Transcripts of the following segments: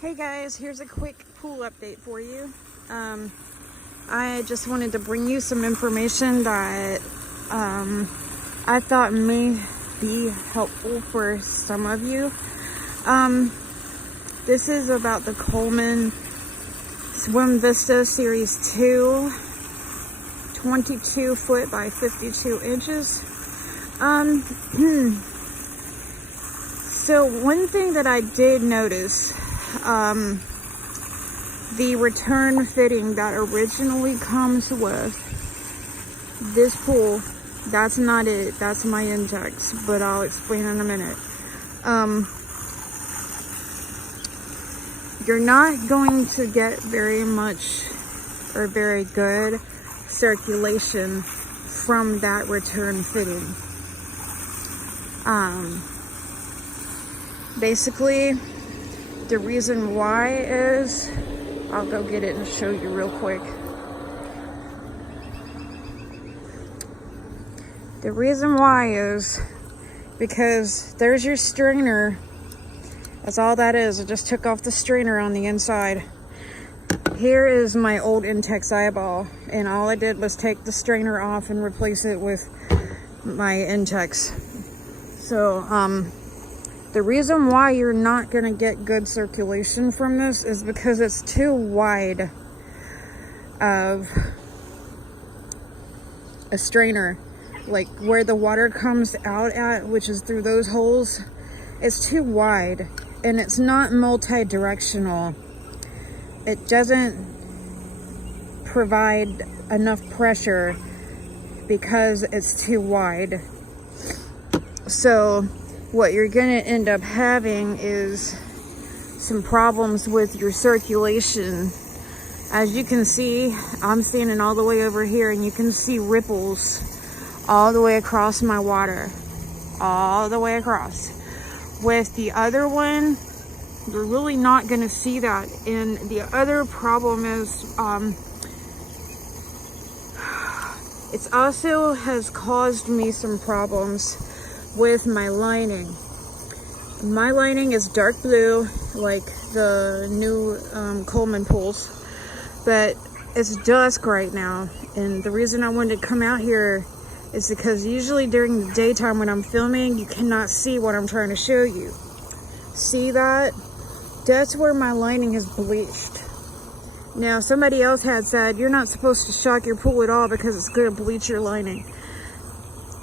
Hey guys, here's a quick pool update for you. I just wanted to bring you some information that I thought may be helpful for some of you. This is about the Coleman Swim Vista Series 2, 22 foot by 52 inches. So one thing that I did notice, the return fitting that originally comes with this pool, that's not it, that's my index, but I'll explain in a minute. You're not going to get very much or very good circulation from that return fitting. Basically, the reason why is, I'll go get it and show you real quick. The reason why is because there's your strainer. That's all that is. I just took off the strainer on the inside. Here is my old Intex eyeball, and all I did was take the strainer off and replace it with my Intex. So, the reason why you're not going to get good circulation from this is because it's too wide of a strainer. Like where the water comes out at, which is through those holes, it's too wide and it's not multi-directional. It doesn't provide enough pressure because it's too wide. So what you're gonna end up having is some problems with your circulation. As you can see, I'm standing all the way over here and you can see ripples all the way across my water, all the way across. With the other one, you're really not gonna see that. And the other problem is, it also has caused me some problems with my lining. My lining is dark blue, like the new Coleman pools, but it's dusk right now. And the reason I wanted to come out here is because usually during the daytime when I'm filming, you cannot see what I'm trying to show you. See that? That's where my lining has bleached. Now, somebody else had said, you're not supposed to shock your pool at all because it's going to bleach your lining.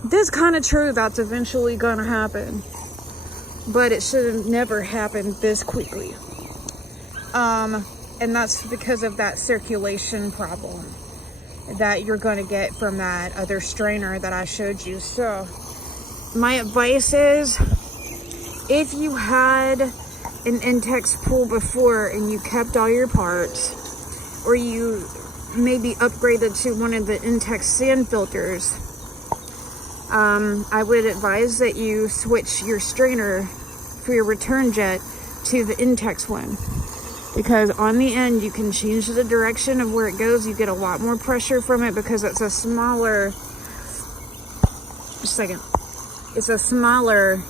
This kind of true, that's eventually going to happen. But it should have never happened this quickly. And that's because of that circulation problem that you're going to get from that other strainer that I showed you. So my advice is, if you had an Intex pool before and you kept all your parts, or you maybe upgraded to one of the Intex sand filters, I would advise that you switch your strainer for your return jet to the Intex one. Because on the end, you can change the direction of where it goes. You get a lot more pressure from it because it's a smaller, just a second, it's a smaller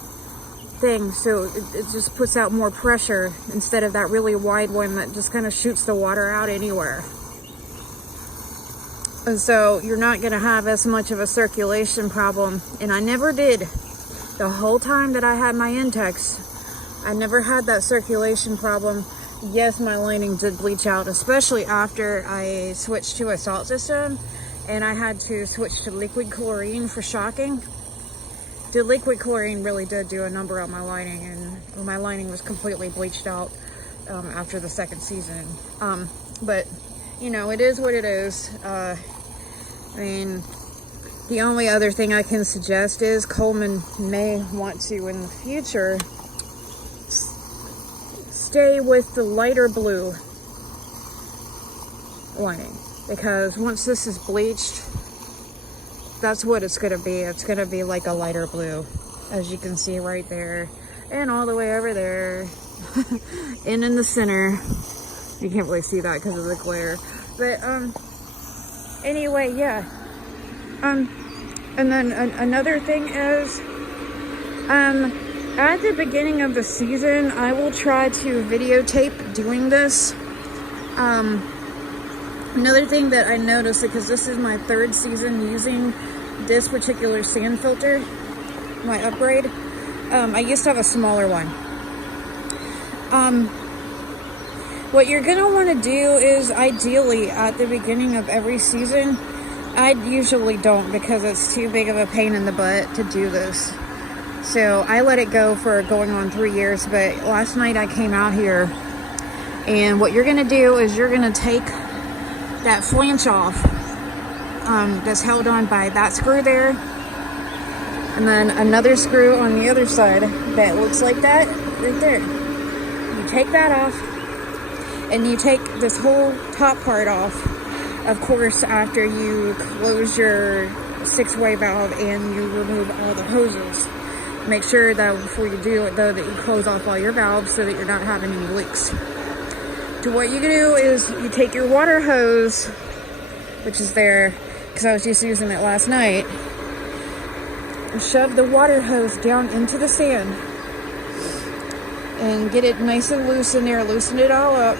thing. So it just puts out more pressure instead of that really wide one that just kind of shoots the water out anywhere. And so you're not going to have as much of a circulation problem. And I never did. The whole time that I had my Intex, I never had that circulation problem. Yes, my lining did bleach out, especially after I switched to a salt system and I had to switch to liquid chlorine for shocking. The liquid chlorine really did do a number on my lining, and my lining was completely bleached out after the second season. But, you know, it is what it is. I mean, the only other thing I can suggest is Coleman may want to, in the future, stay with the lighter blue lining, because once this is bleached, that's what it's going to be. It's going to be like a lighter blue, as you can see right there, and all the way over there, and in the center. You can't really see that because of the glare, but anyway, yeah. And then another thing is, at the beginning of the season, I will try to videotape doing this. Another thing that I noticed, because this is my 3rd season using this particular sand filter, my upgrade. I used to have a smaller one. What you're gonna want to do is, ideally, at the beginning of every season, I usually don't because it's too big of a pain in the butt to do this. So I let it go for going on 3 years, but last night I came out here, and what you're gonna do is you're gonna take that flange off that's held on by that screw there, and then another screw on the other side that looks like that right there. You take that off, and you take this whole top part off, of course, after you close your 6-way valve and you remove all the hoses. Make sure that before you do it, though, that you close off all your valves so that you're not having any leaks. So what you do is you take your water hose, which is there, because I was just using it last night, and shove the water hose down into the sand and get it nice and loose in there, loosen it all up,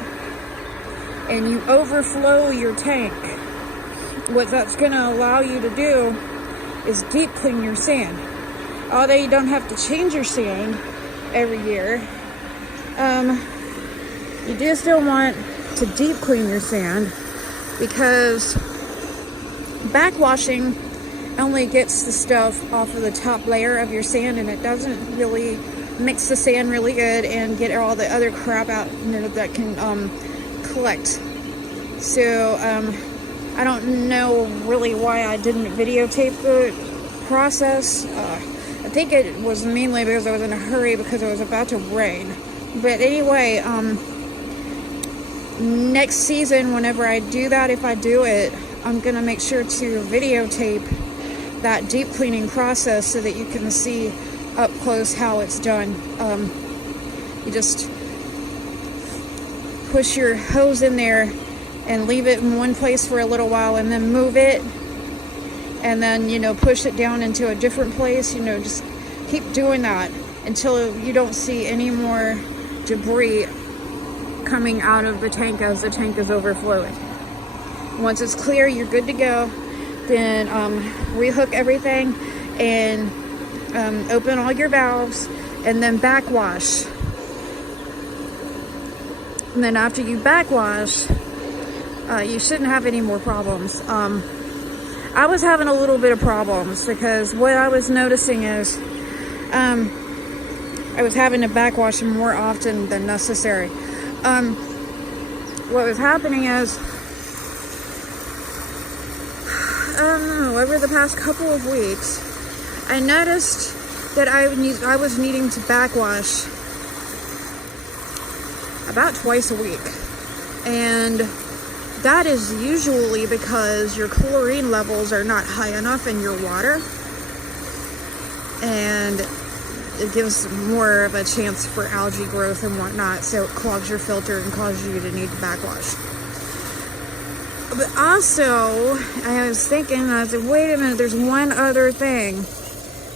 and you overflow your tank. What that's going to allow you to do is deep clean your sand. Although you don't have to change your sand every year, you do still want to deep clean your sand, because backwashing only gets the stuff off of the top layer of your sand, and it doesn't really mix the sand really good and get all the other crap out, that can collect. So I don't know really why I didn't videotape the process. I think it was mainly because I was in a hurry because it was about to rain. But anyway, next season, whenever I do that, if I do it, I'm gonna make sure to videotape that deep cleaning process so that you can see up close how it's done. You just push your hose in there and leave it in one place for a little while, and then move it, and then, push it down into a different place. Just keep doing that until you don't see any more debris coming out of the tank as the tank is overflowing. Once it's clear, you're good to go. Then rehook everything and open all your valves, and then backwash. And then after you backwash, you shouldn't have any more problems. I was having a little bit of problems because what I was noticing is I was having to backwash more often than necessary. What was happening is, over the past couple of weeks, I noticed that I was needing to backwash about twice a week. And that is usually because your chlorine levels are not high enough in your water, and it gives more of a chance for algae growth and whatnot, so it clogs your filter and causes you to need to backwash. But also, I was thinking, I said, wait a minute, there's one other thing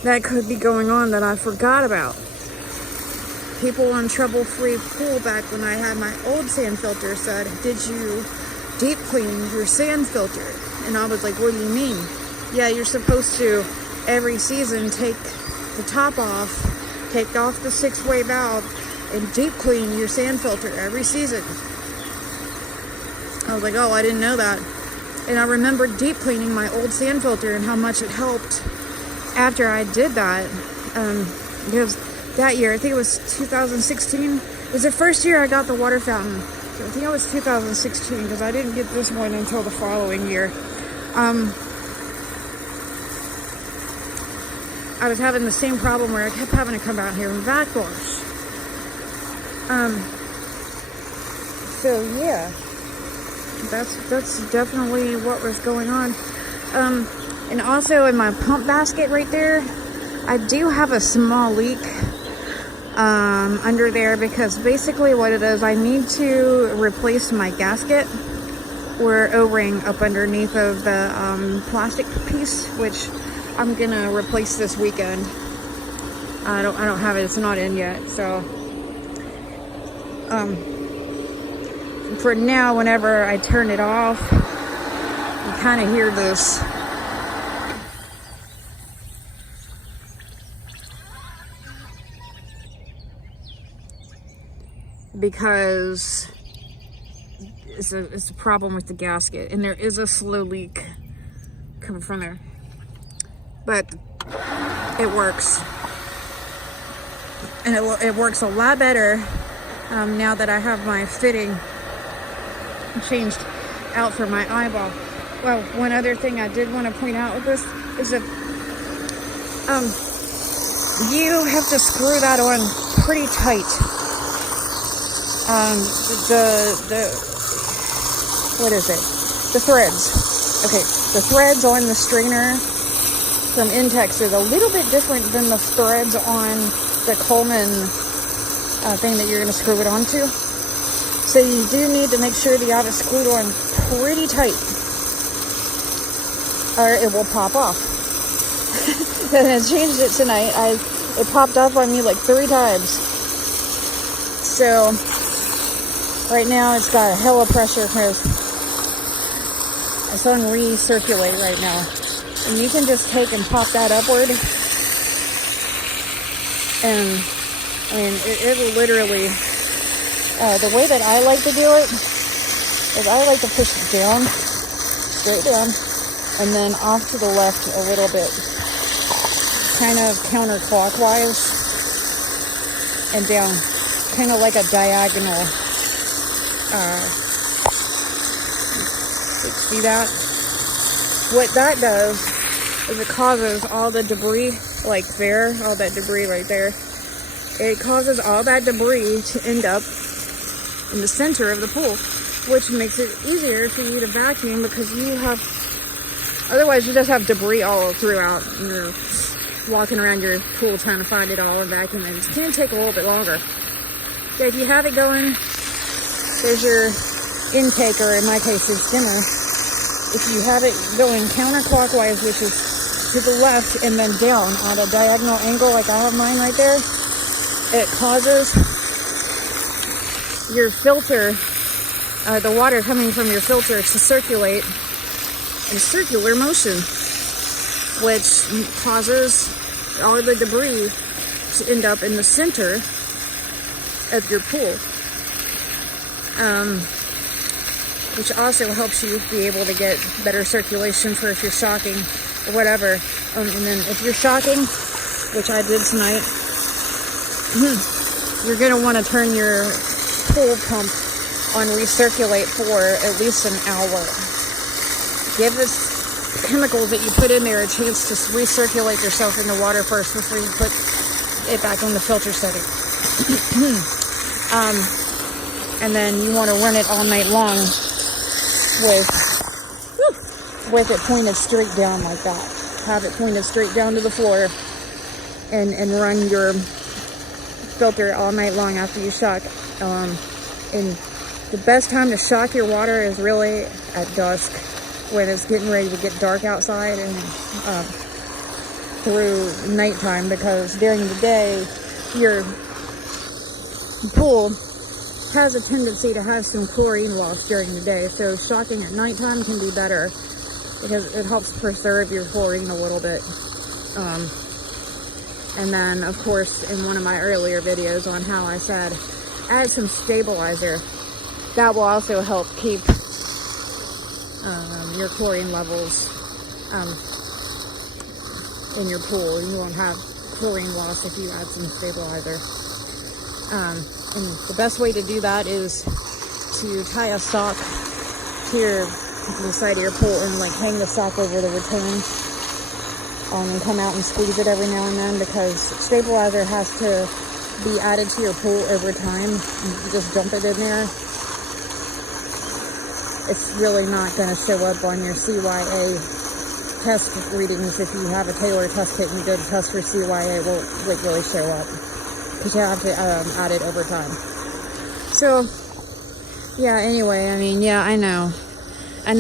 that could be going on that I forgot about. People on Trouble-Free Pool, back when I had my old sand filter, said, did you deep clean your sand filter? And I was like, what do you mean? Yeah, you're supposed to, every season, take the top off, take off the 6-way valve, and deep clean your sand filter every season. I was like, oh, I didn't know that. And I remember deep cleaning my old sand filter and how much it helped after I did that. Because that year, I think it was 2016, it was the first year I got the water fountain. So I think it was 2016, because I didn't get this one until the following year. I was having the same problem where I kept having to come out here and backwash. So yeah, that's definitely what was going on. And also in my pump basket right there, I do have a small leak under there, because basically what it is, I need to replace my gasket or O-ring up underneath of the plastic piece, which I'm gonna replace this weekend. I don't have it. It's not in yet. So, for now, whenever I turn it off, you kind of hear this. Because it's a problem with the gasket, and there is a slow leak coming from there, but it works, and it works a lot better now that I have my fitting changed out for my eyeball. Well, one other thing I did want to point out with this is that you have to screw that on pretty tight. What is it? The threads. Okay, the threads on the strainer from Intex is a little bit different than the threads on the Coleman thing that you're going to screw it onto. So you do need to make sure that you have it screwed on pretty tight, or it will pop off. And I changed it tonight. It popped off on me like 3 times. So right now it's got a hell of pressure because it's on recirculate right now. And you can just take and pop that upward. And I mean, it will literally, the way that I like to do it is I like to push it down, straight down, and then off to the left a little bit, kind of counterclockwise and down, kind of like a diagonal. See that? What that does is it causes all the debris, like there, all that debris right there. It causes all that debris to end up in the center of the pool, which makes it easier for you to vacuum because you have, otherwise you just have debris all throughout. You're walking around your pool trying to find it all and vacuum it. It's going to take a little bit longer. So if you have it going, there's your intake, or in my case, it's dimmer. If you have it going counterclockwise, which is to the left and then down on a diagonal angle, like I have mine right there, it causes your filter, the water coming from your filter, to circulate in circular motion, which causes all the debris to end up in the center of your pool. Which also helps you be able to get better circulation for if you're shocking or whatever. And then if you're shocking, which I did tonight, you're going to want to turn your pool pump on recirculate for at least an hour. Give the chemicals that you put in there a chance to recirculate yourself in the water first before you put it back on the filter setting. And then you want to run it all night long with it pointed straight down like that. Have it pointed straight down to the floor and run your filter all night long after you shock. And the best time to shock your water is really at dusk, when it's getting ready to get dark outside, and through nighttime, because during the day your pool has a tendency to have some chlorine loss during the day, so shocking at nighttime can be better because it helps preserve your chlorine a little bit. And then, of course, in one of my earlier videos on how I said add some stabilizer, that will also help keep your chlorine levels in your pool. You won't have chlorine loss if you add some stabilizer. And the best way to do that is to tie a sock to the side of your pool and like hang the sock over the return, and come out and squeeze it every now and then, because stabilizer has to be added to your pool over time. You just dump it in there, it's really not going to show up on your CYA test readings. If you have a Taylor test kit and you go to test for CYA, it won't like really show up, because you have to add it over time. So yeah, anyway, I mean, yeah, I know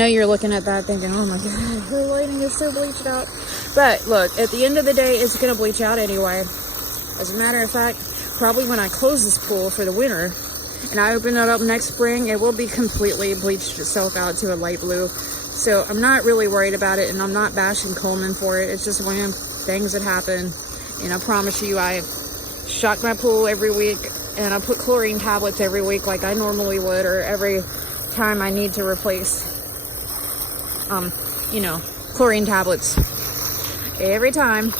you're looking at that thinking, oh my god, her lighting is so bleached out. But look, at the end of the day, it's going to bleach out anyway. As a matter of fact, probably when I close this pool for the winter and I open it up next spring, it will be completely bleached itself out to a light blue. So I'm not really worried about it, and I'm not bashing Coleman for it. It's just one of them things that happen. And I promise you, I shock my pool every week, and I put chlorine tablets every week like I normally would, or every time I need to replace, you know, chlorine tablets. Every time.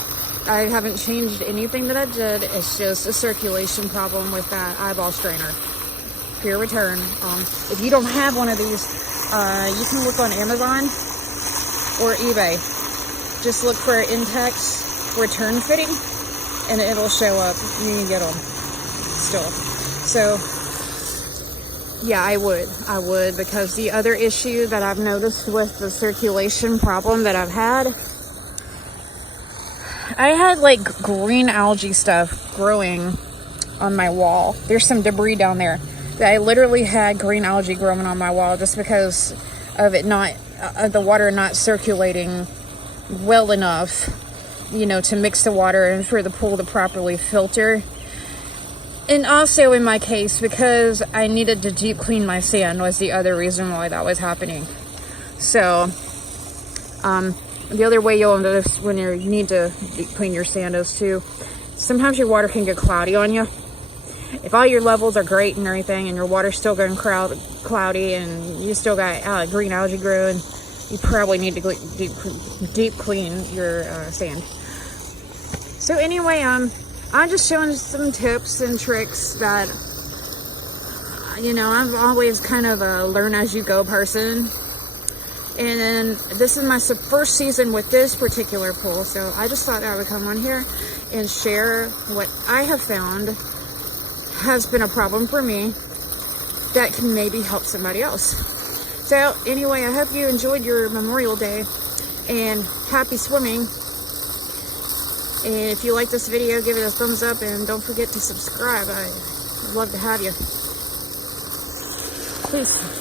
I haven't changed anything that I did. It's just a circulation problem with that eyeball strainer. Pure return. If you don't have one of these, you can look on Amazon or eBay. Just look for Intex return fitting, and it'll show up. You can get them still. So yeah, I would, because the other issue that I've noticed with the circulation problem that I've had, I had like green algae stuff growing on my wall. There's some debris down there that I literally had green algae growing on my wall just because of it not, the water not circulating well enough, you know, to mix the water and for the pool to properly filter. And also in my case, because I needed to deep clean my sand was the other reason why that was happening. So, the other way you'll notice when you need to deep clean your sand is too, sometimes your water can get cloudy on you. If all your levels are great and everything, and your water's still going cloudy, and you still got green algae growing, you probably need to deep clean your sand. So anyway, I'm just showing some tips and tricks that, you know, I'm always kind of a learn as you go person. And this is my first season with this particular pool, so I just thought I would come on here and share what I have found has been a problem for me that can maybe help somebody else. So anyway, I hope you enjoyed your Memorial Day, and happy swimming. And if you like this video, give it a thumbs up, and don't forget to subscribe. I'd love to have you. Peace.